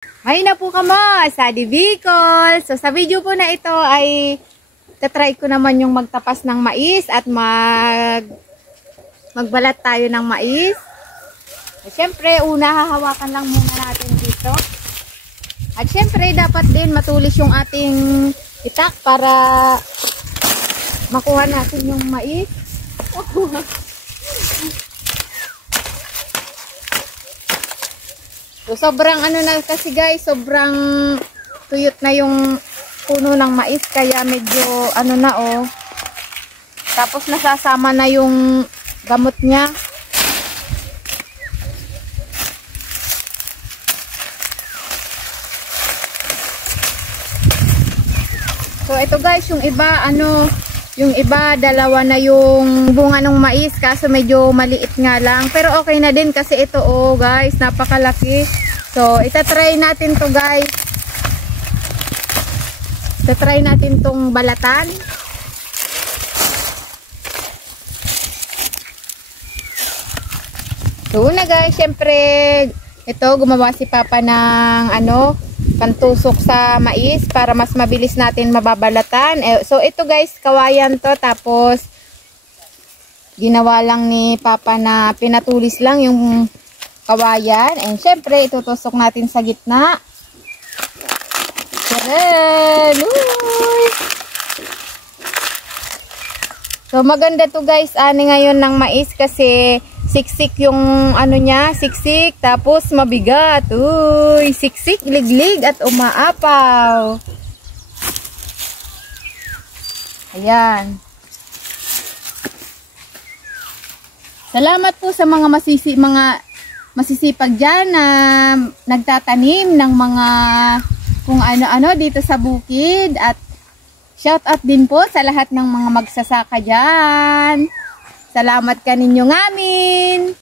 May na po kamo sa Bicol. So sa video po na ito ay tatry ko naman yung magtapas ng mais at magbalat tayo ng mais. Siyempre, una hahawakan lang muna natin dito. At siyempre, dapat din matulis yung ating itak para makuha natin yung mais. So, sobrang ano na kasi guys, sobrang tuyot na yung puno ng mais. Kaya medyo ano na oh. Tapos nasasama na yung gamot niya. So ito guys, yung iba yung iba dalawa na yung bunga ng mais kaso medyo maliit nga lang. Pero okay na din kasi ito oh guys, napakalaki. So itatry natin to guys. Itatry natin tong balatan. So una guys, syempre ito gumawa si Papa ng pantusok sa mais para mas mabilis natin mababalatan. So ito guys, kawayan to, tapos ginawa lang ni Papa na pinatulis lang yung kawayan. And syempre itutusok natin sa gitna. So maganda to guys, ngayon ng mais kasi siksik yung niya, siksik, tapos mabigat. Uy, siksik, liglig at umaapaw. Ayan. Salamat po sa mga masisipag dyan na nagtatanim ng mga kung ano-ano dito sa bukid. At shout out din po sa lahat ng mga magsasaka dyan. Salamat kaninyo ngamin.